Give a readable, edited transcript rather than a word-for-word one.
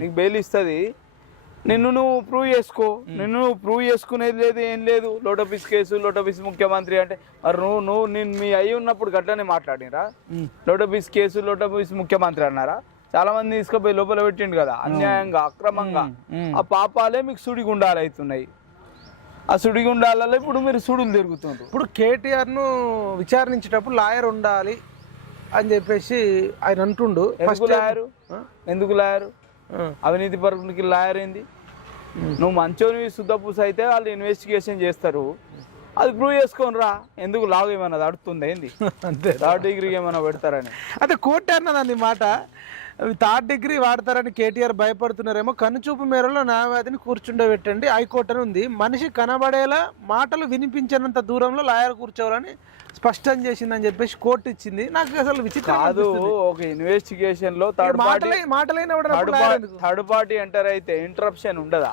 నీకు బెయిల్ ఇస్తుంది, నిన్ను నువ్వు ప్రూవ్ చేసుకో. నిన్ను నువ్వు ప్రూవ్ చేసుకునేది లేదు, ఏం లేదు. లోటోపిస్ కేసు, లోటోపిస్ ముఖ్యమంత్రి అంటే మరి నువ్వు నేను మీ అయ్యి ఉన్నప్పుడు గట్లనే మాట్లాడినరా? లోటోపిస్ కేసు, లోటోపిస్ ముఖ్యమంత్రి అన్నారా? చాలా మంది తీసుకుపోయి లోపల పెట్టిండు కదా అన్యాయంగా, అక్రమంగా. ఆ పాపాలే మీకు సుడిగుండాలు అవుతున్నాయి. ఆ సుడిగుండాలలో ఇప్పుడు మీరు సుడులు తిరుగుతుండ్రు. ఇప్పుడు కేటీఆర్ను విచారించేటప్పుడు లాయర్ ఉండాలి అని చెప్పేసి ఆయన అంటుండు. ఎందుకు లాయరు? అవినీతి పరునికి లాయర్ ఏంది? నువ్వు మంచోనివి శుద్ధపూస అయితే వాళ్ళు ఇన్వెస్టిగేషన్ చేస్తారు, అది ప్రూవ్ చేసుకొని రా. ఎందుకు లాగ్ ఏమన్నా అడుగుతుంది ఏంది? అంతే, 3rd డిగ్రీకి ఏమైనా పెడతారని. అదే కోర్టు అన్నదండి మాట. 3rd డిగ్రీ వాడతారని కేటీఆర్ భయపడుతున్నారేమో. కనుచూపు మేరలో న్యాయవాదిని కూర్చుండబెట్టండి హైకోర్టు అని ఉంది. మనిషి కనబడేలా మాటలు వినిపించినంత దూరంలో లాయర్ కూర్చోవాలని స్పష్టం చేసిందని చెప్పేసి కోర్టు ఇచ్చింది. నాకు అసలు విచిత్రం కాదు. ఒక ఇన్వెస్టిగేషన్ లో థర్డ్ పార్టీ ఎంటర్ అయితే ఇంటరప్షన్ ఉండదా?